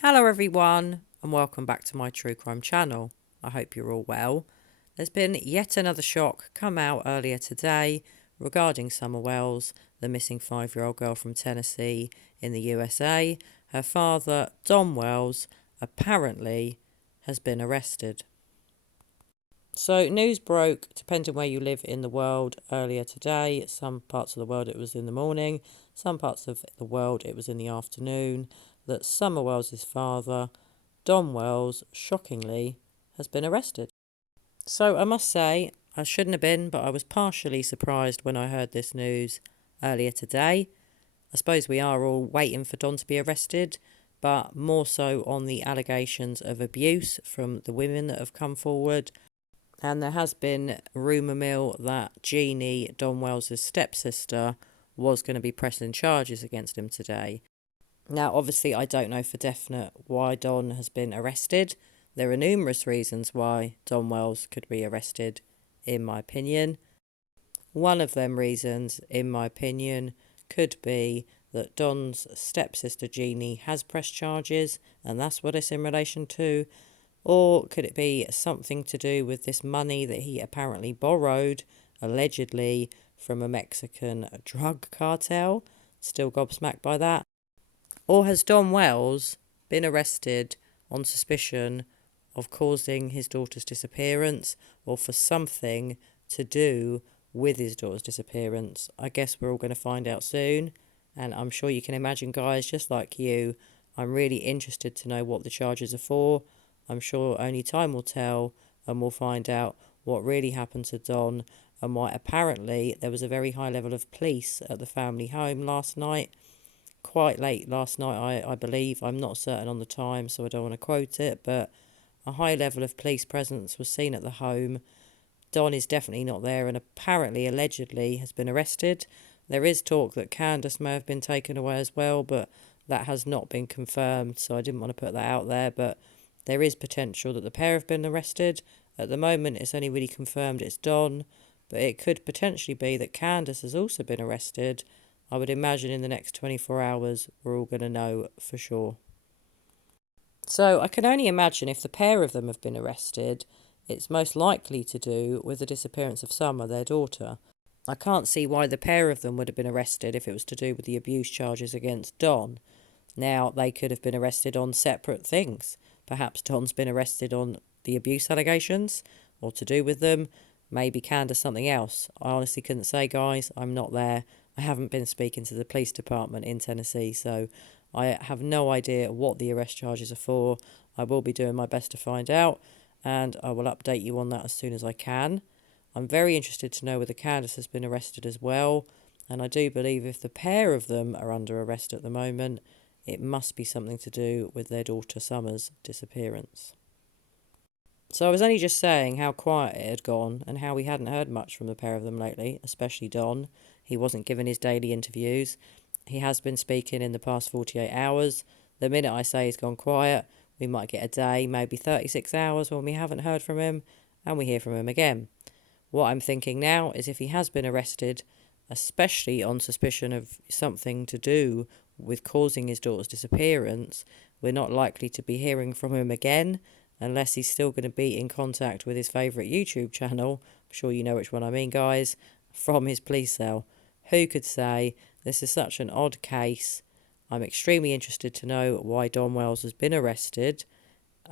Hello everyone and welcome back to my true crime channel. I hope you're all well. There's been yet another shock come out earlier today regarding Summer Wells, the missing 5-year-old girl from Tennessee in the USA. Her father, Don Wells, apparently has been arrested. So news broke, depending where you live in the world, earlier today. Some parts of the world it was in the morning, some parts of the world it was in the afternoon, that Summer Wells' father, Don Wells, shockingly, has been arrested. So I must say, I shouldn't have been, but I was partially surprised when I heard this news earlier today. I suppose we are all waiting for Don to be arrested, but more so on the allegations of abuse from the women that have come forward. And there has been rumour mill that Jeannie, Don Wells' stepsister, was going to be pressing charges against him today. Now, obviously, I don't know for definite why Don has been arrested. There are numerous reasons why Don Wells could be arrested, in my opinion. One of them reasons, in my opinion, could be that Don's stepsister Jeannie has pressed charges, and that's what it's in relation to. Or could it be something to do with this money that he apparently borrowed, allegedly, from a Mexican drug cartel? Still gobsmacked by that. Or has Don Wells been arrested on suspicion of causing his daughter's disappearance, or for something to do with his daughter's disappearance? I guess we're all going to find out soon. And I'm sure you can imagine, guys, just like you, I'm really interested to know what the charges are for. I'm sure only time will tell, and we'll find out what really happened to Don and why apparently there was a very high level of police at the family home last night. Quite late last night, I believe. I'm not certain on the time, so I don't want to quote it, but a high level of police presence was seen at the home. Don is definitely not there and apparently, allegedly, has been arrested. There is talk that Candace may have been taken away as well, but that has not been confirmed, so I didn't want to put that out there, but there is potential that the pair have been arrested. At the moment, it's only really confirmed it's Don, but it could potentially be that Candace has also been arrested. I would imagine in the next 24 hours, we're all going to know for sure. So I can only imagine if the pair of them have been arrested, it's most likely to do with the disappearance of Summer, their daughter. I can't see why the pair of them would have been arrested if it was to do with the abuse charges against Don. Now, they could have been arrested on separate things. Perhaps Don's been arrested on the abuse allegations or to do with them. Maybe Candace something else. I honestly couldn't say, guys. I'm not there. I haven't been speaking to the police department in Tennessee, so I have no idea what the arrest charges are for. I will be doing my best to find out, and I will update you on that as soon as I can. I'm very interested to know whether Candace has been arrested as well, and I do believe if the pair of them are under arrest at the moment, it must be something to do with their daughter Summer's disappearance. So I was only just saying how quiet it had gone and how we hadn't heard much from the pair of them lately, especially Don. He wasn't given his daily interviews. He has been speaking in the past 48 hours. The minute I say he's gone quiet, we might get a day, maybe 36 hours when we haven't heard from him, and we hear from him again. What I'm thinking now is if he has been arrested, especially on suspicion of something to do with causing his daughter's disappearance, we're not likely to be hearing from him again unless he's still going to be in contact with his favourite YouTube channel. I'm sure you know which one I mean, guys, from his police cell. Who could say? This is such an odd case. I'm extremely interested to know why Don Wells has been arrested.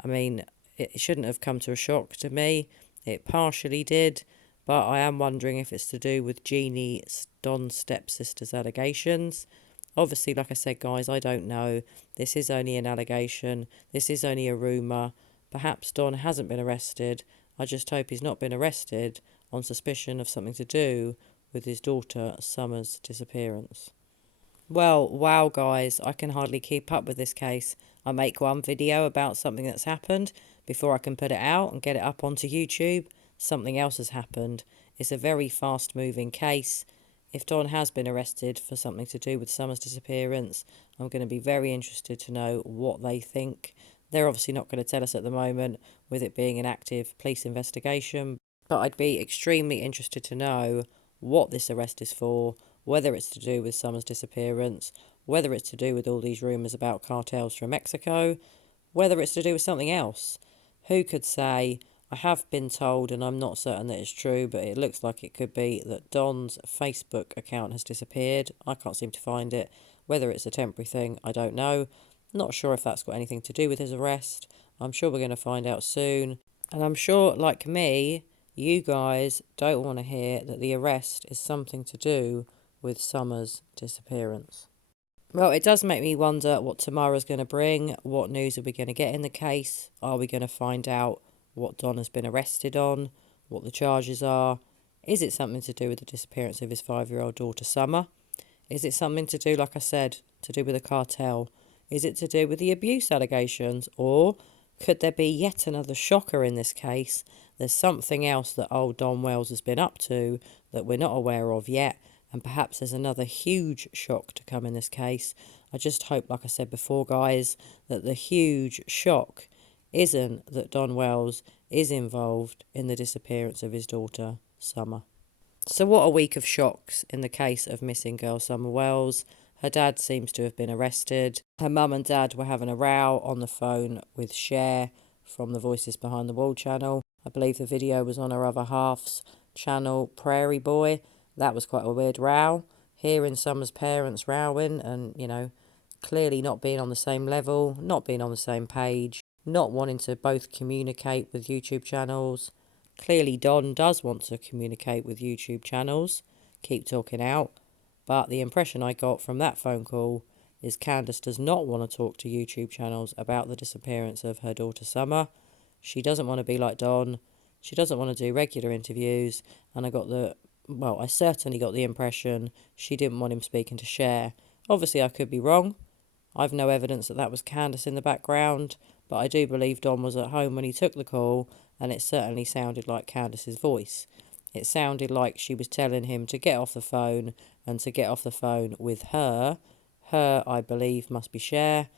I mean, it shouldn't have come to a shock to me. It partially did, but I am wondering if it's to do with Jeannie, Don's stepsister's allegations. Obviously, like I said, guys, I don't know. This is only an allegation. This is only a rumour. Perhaps Don hasn't been arrested. I just hope he's not been arrested on suspicion of something to do with his daughter Summer's disappearance. Well, wow, guys, I can hardly keep up with this case. I make one video about something that's happened. Before I can put it out and get it up onto YouTube, something else has happened. It's a very fast-moving case. If Don has been arrested for something to do with Summer's disappearance, I'm going to be very interested to know what they think. They're obviously not going to tell us at the moment, with it being an active police investigation, but I'd be extremely interested to know what this arrest is for, whether it's to do with Summer's disappearance, whether it's to do with all these rumours about cartels from Mexico, whether it's to do with something else. Who could say? I have been told, and I'm not certain that it's true, but it looks like it could be, that Don's Facebook account has disappeared. I can't seem to find it. Whether it's a temporary thing, I don't know. Not sure if that's got anything to do with his arrest. I'm sure we're going to find out soon. And I'm sure, like me, you guys don't want to hear that the arrest is something to do with Summer's disappearance. Well, it does make me wonder what tomorrow's going to bring. What news are we going to get in the case? Are we going to find out what Don has been arrested on? What the charges are? Is it something to do with the disappearance of his 5-year-old daughter, Summer? Is it something to do, like I said, to do with a cartel? Is it to do with the abuse allegations? Or could there be yet another shocker in this case? There's something else that old Don Wells has been up to that we're not aware of yet. And perhaps there's another huge shock to come in this case. I just hope, like I said before, guys, that the huge shock isn't that Don Wells is involved in the disappearance of his daughter, Summer. So what a week of shocks in the case of missing girl Summer Wells. Her dad seems to have been arrested. Her mum and dad were having a row on the phone with Cher from the Voices Behind the Wall channel. I believe the video was on her other half's channel, Prairie Boy. That was quite a weird row. Hearing Summer's parents rowing and, clearly not being on the same level, not being on the same page, not wanting to both communicate with YouTube channels. Clearly Don does want to communicate with YouTube channels, keep talking out, but the impression I got from that phone call is Candace does not want to talk to YouTube channels about the disappearance of her daughter Summer. She doesn't want to be like Don. She doesn't want to do regular interviews, and I certainly got the impression she didn't want him speaking to Cher. Obviously, I could be wrong. I've no evidence that was Candace in the background, but I do believe Don was at home when he took the call, and it certainly sounded like Candace's voice. It sounded like she was telling him to get off the phone and to get off the phone with her. Her, I believe, must be Cher.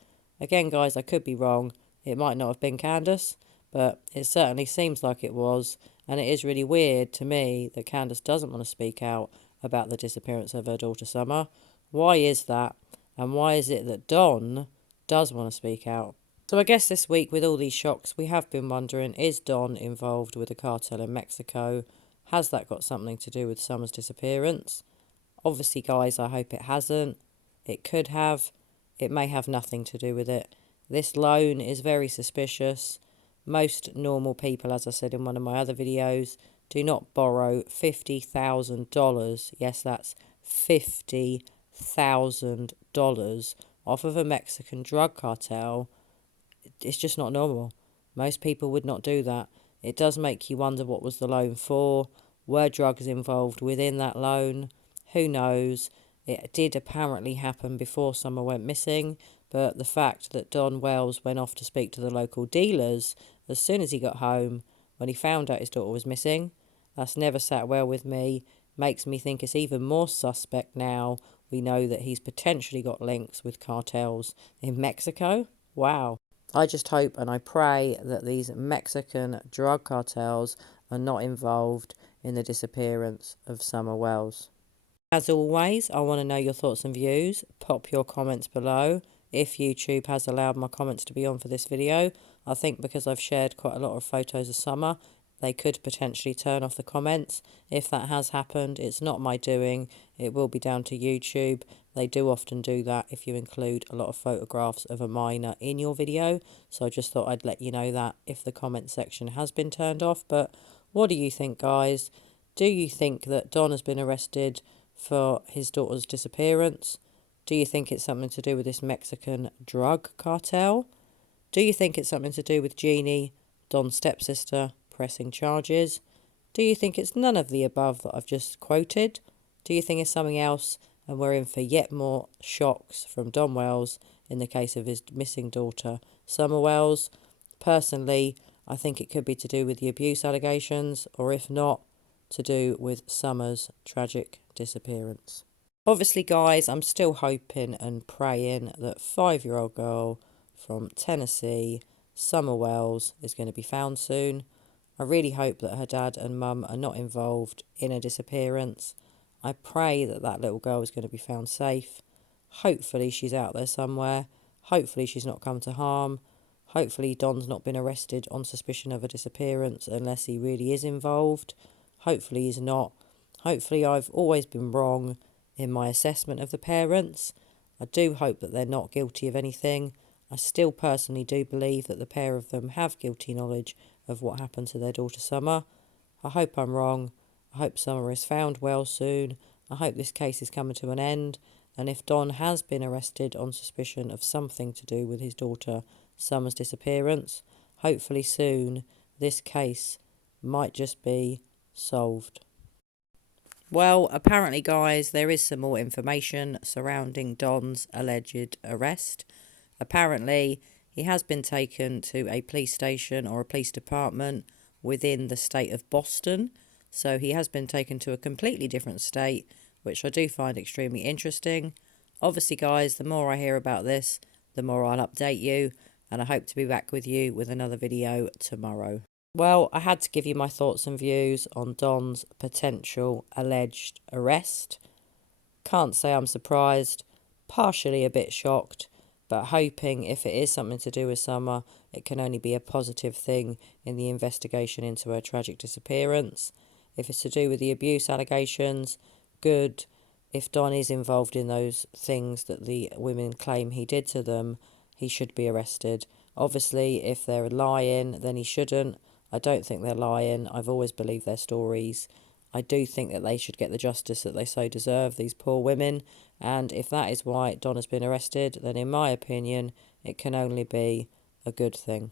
Again, guys, I could be wrong. It might not have been Candace, but it certainly seems like it was. And it is really weird to me that Candace doesn't want to speak out about the disappearance of her daughter Summer. Why is that? And why is it that Don does want to speak out? So I guess this week, with all these shocks, we have been wondering, is Don involved with a cartel in Mexico? Has that got something to do with Summer's disappearance? Obviously, guys, I hope it hasn't. It could have. It may have nothing to do with it. This loan is very suspicious. Most normal people, as I said in one of my other videos, do not borrow $50,000. Yes, that's $50,000 off of a Mexican drug cartel. It's just not normal. Most people would not do that. It does make you wonder, what was the loan for? Were drugs involved within that loan? Who knows? It did apparently happen before Summer went missing, but the fact that Don Wells went off to speak to the local dealers as soon as he got home, when he found out his daughter was missing, that's never sat well with me. Makes me think it's even more suspect now we know that he's potentially got links with cartels in Mexico. Wow. I just hope and I pray that these Mexican drug cartels are not involved in the disappearance of Summer Wells. As always, I want to know your thoughts and views. Pop your comments below. If YouTube has allowed my comments to be on for this video, I think because I've shared quite a lot of photos of Summer, they could potentially turn off the comments. If that has happened, it's not my doing. It will be down to YouTube. They do often do that if you include a lot of photographs of a minor in your video. So I just thought I'd let you know that if the comment section has been turned off. But what do you think, guys? Do you think that Don has been arrested for his daughter's disappearance? Do you think it's something to do with this Mexican drug cartel? Do you think it's something to do with Jeannie, Don's stepsister, pressing charges? Do you think it's none of the above that I've just quoted? Do you think it's something else and we're in for yet more shocks from Don Wells in the case of his missing daughter, Summer Wells? Personally, I think it could be to do with the abuse allegations, or if not, to do with Summer's tragic disappearance. Obviously, guys, I'm still hoping and praying that 5-year-old girl from Tennessee, Summer Wells, is going to be found soon. I really hope that her dad and mum are not involved in a disappearance. I pray that that little girl is going to be found safe. Hopefully she's out there somewhere. Hopefully she's not come to harm. Hopefully Don's not been arrested on suspicion of a disappearance unless he really is involved. Hopefully he's not. Hopefully I've always been wrong in my assessment of the parents. I do hope that they're not guilty of anything. I still personally do believe that the pair of them have guilty knowledge of what happened to their daughter Summer. I hope I'm wrong. I hope Summer is found well soon. I hope this case is coming to an end. And if Don has been arrested on suspicion of something to do with his daughter Summer's disappearance, hopefully soon this case might just be solved. Well, apparently, guys, there is some more information surrounding Don's alleged arrest. Apparently, he has been taken to a police station or a police department within the state of Boston. So he has been taken to a completely different state, which I do find extremely interesting. Obviously, guys, the more I hear about this, the more I'll update you, and I hope to be back with you with another video tomorrow. Well, I had to give you my thoughts and views on Don's potential alleged arrest. Can't say I'm surprised, partially a bit shocked, but hoping if it is something to do with Summer, it can only be a positive thing in the investigation into her tragic disappearance. If it's to do with the abuse allegations, good. If Don is involved in those things that the women claim he did to them, he should be arrested. Obviously, if they're lying, then he shouldn't. I don't think they're lying. I've always believed their stories. I do think that they should get the justice that they so deserve, these poor women. And if that is why Don has been arrested, then in my opinion, it can only be a good thing.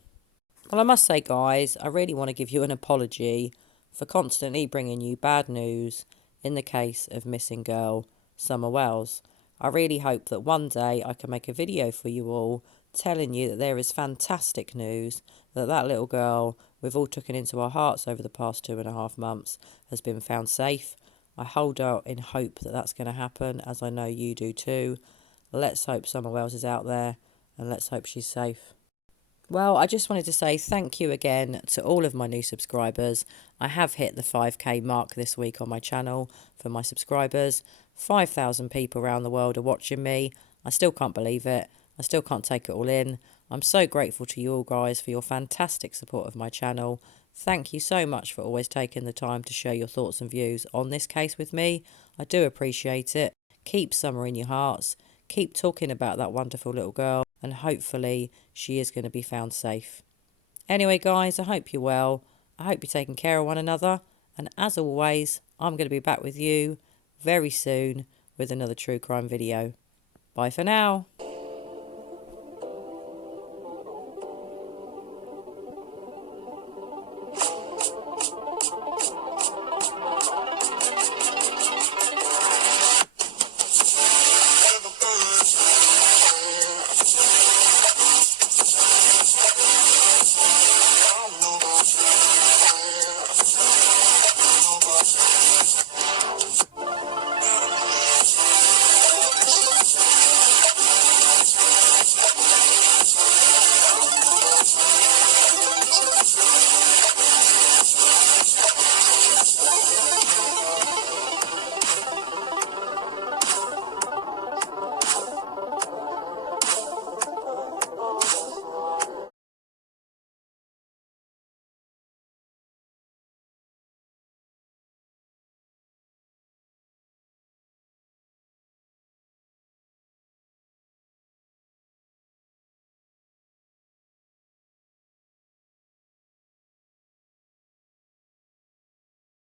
Well, I must say, guys, I really want to give you an apology for constantly bringing you bad news in the case of missing girl Summer Wells. I really hope that one day I can make a video for you all telling you that there is fantastic news, that that little girl we've all taken into our hearts over the past 2.5 months has been found safe. I hold out in hope that that's going to happen, as I know you do too. Let's hope Summer Wells is out there, and let's hope she's safe. Well, I just wanted to say thank you again to all of my new subscribers. I have hit the 5k mark this week on my channel for my subscribers. 5,000 people around the world are watching me. I still can't believe it. I still can't take it all in. I'm so grateful to you all, guys, for your fantastic support of my channel. Thank you so much for always taking the time to share your thoughts and views on this case with me. I do appreciate it. Keep Summer in your hearts. Keep talking about that wonderful little girl, and hopefully she is going to be found safe. Anyway, guys, I hope you're well. I hope you're taking care of one another. And as always, I'm going to be back with you very soon with another true crime video. Bye for now.